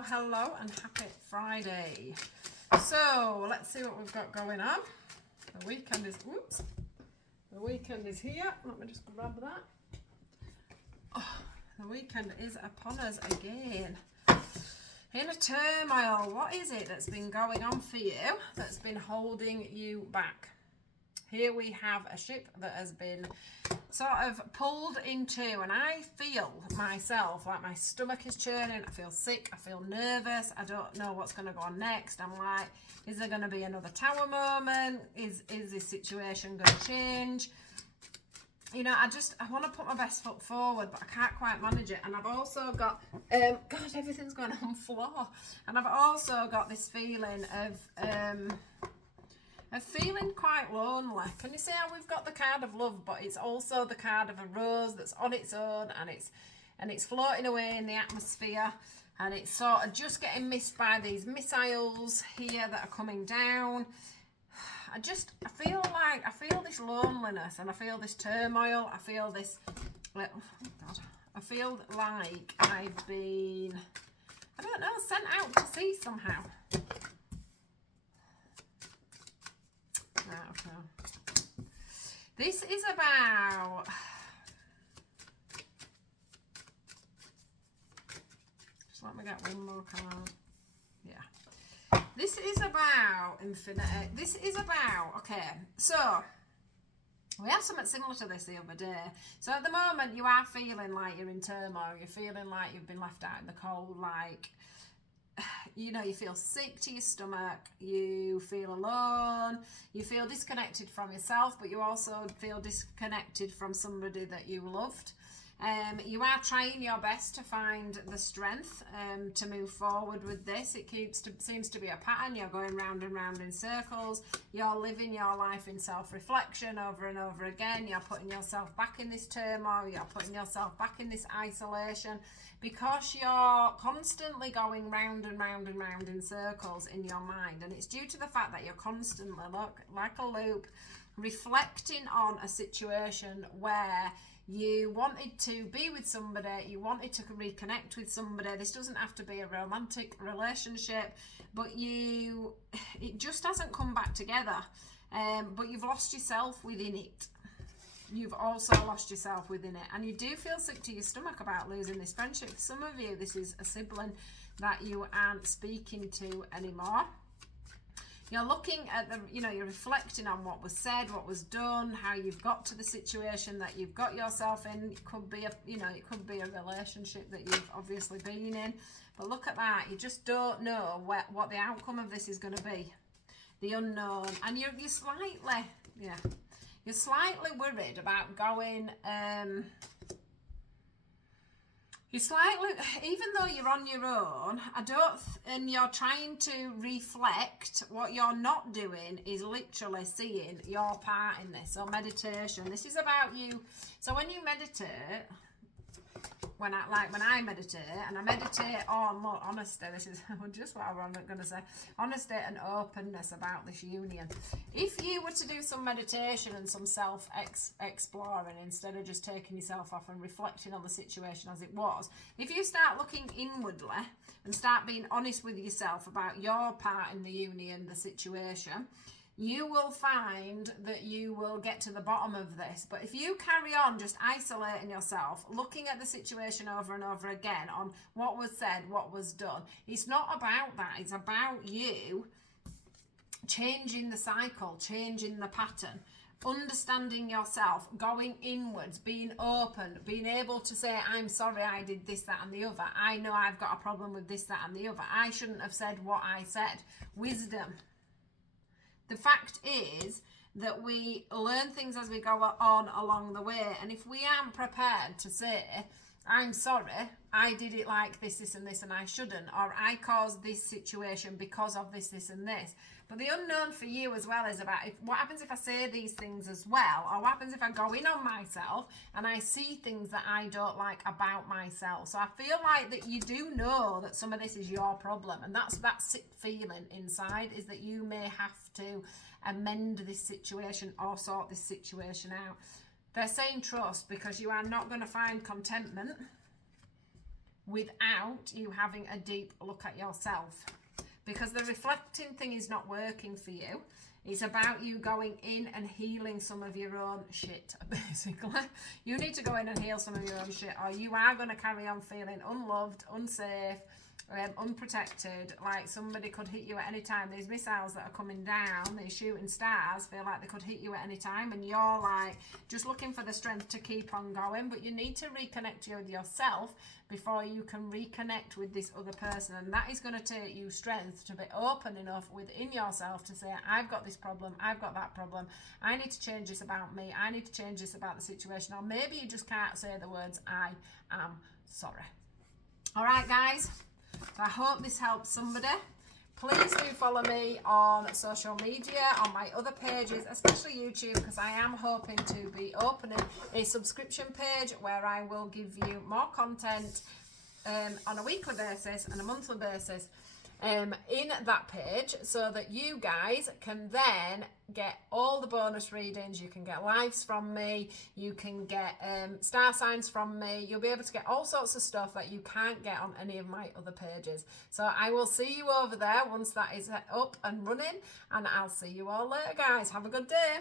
Hello and happy Friday. So let's see what we've got going on. The weekend is here. Let me just grab that. The weekend is upon us again. In a turmoil, what is it that's been going on for you that's been holding you back? Here we have a ship that has been sort of pulled into, and I feel myself like my stomach is churning. I feel sick. I feel nervous. I don't know what's going to go on next. I'm like, is there going to be another tower moment? Is this situation going to change? You know, I want to put my best foot forward, but I can't quite manage it. And I've also got, God, everything's going on floor. And I've also got this feeling of feeling quite lonely. Can you see how we've got the card of love, but it's also the card of a rose that's on its own, and it's floating away in the atmosphere, and it's sort of just getting missed by these missiles here that are coming down. I feel this loneliness, and I feel this turmoil. I feel this, oh God, I feel like I've been, I don't know, sent out to sea somehow. Right, okay. This is about, just let me get one more card. Yeah. This is about infinity. This is about, okay, so we had something similar to this the other day. So at the moment you are feeling like you're in turmoil. You're feeling like you've been left out in the cold, like, you know, you feel sick to your stomach, you feel alone, you feel disconnected from yourself, but you also feel disconnected from somebody that you loved. You are trying your best to find the strength to move forward with this. It seems to be a pattern. You're going round and round in circles. You're living your life in self-reflection over and over again. You're putting yourself back in this turmoil. You're putting yourself back in this isolation because you're constantly going round and round and round in circles in your mind. And it's due to the fact that you're constantly, like a loop, reflecting on a situation where you wanted to be with somebody, you wanted to reconnect with somebody. This doesn't have to be a romantic relationship, but it just hasn't come back together. But you've lost yourself within it. You've also lost yourself within it, and you do feel sick to your stomach about losing this friendship. For some of you, this is a sibling that you aren't speaking to anymore. You're looking at you're reflecting on what was said, what was done, how you've got to the situation that you've got yourself in. It could be it could be a relationship that you've obviously been in. But look at that. You just don't know what the outcome of this is going to be. The unknown. And you're slightly worried about going, even though you're on your own, and you're trying to reflect, what you're not doing is literally seeing your part in this. So meditation, this is about you. So when you meditate, when I meditate, and I meditate on honesty, this is just what I'm going to say, honesty and openness about this union. If you were to do some meditation and some self-exploring instead of just taking yourself off and reflecting on the situation as it was, if you start looking inwardly and start being honest with yourself about your part in the union, the situation, you will find that you will get to the bottom of this. But if you carry on just isolating yourself, looking at the situation over and over again on what was said, what was done, it's not about that. It's about you changing the cycle, changing the pattern, understanding yourself, going inwards, being open, being able to say, I'm sorry I did this, that and the other. I know I've got a problem with this, that and the other. I shouldn't have said what I said. Wisdom. The fact is that we learn things as we go on along the way, and if we aren't prepared to say, I'm sorry, I did it like this, this and this, and I shouldn't, or I caused this situation because of this, this and this. But the unknown for you as well is about what happens if I say these things as well, or what happens if I go in on myself and I see things that I don't like about myself. So I feel like that you do know that some of this is your problem, and that's that sick feeling inside, is that you may have to amend this situation or sort this situation out. They're saying trust, because you are not going to find contentment without you having a deep look at yourself. Because the reflecting thing is not working for you. It's about you going in and healing some of your own shit, basically. You need to go in and heal some of your own shit, or you are going to carry on feeling unloved, unsafe, unprotected, like somebody could hit you at any time. These missiles that are coming down, these shooting stars, feel like they could hit you at any time, and you're like just looking for the strength to keep on going. But you need to reconnect with yourself before you can reconnect with this other person, and that is going to take you strength to be open enough within yourself to say, I've got this problem, I've got that problem, I need to change this about me, I need to change this about the situation. Or maybe you just can't say the words, I am sorry. All right, guys, so I hope this helps somebody. Please do follow me on social media, on my other pages, especially YouTube, because I am hoping to be opening a subscription page where I will give you more content on a weekly basis and a monthly basis in that page, so that you guys can then get all the bonus readings. You can get lives from me, you can get star signs from me, you'll be able to get all sorts of stuff that you can't get on any of my other pages. So I will see you over there once that is up and running, and I'll see you all later, guys. Have a good day.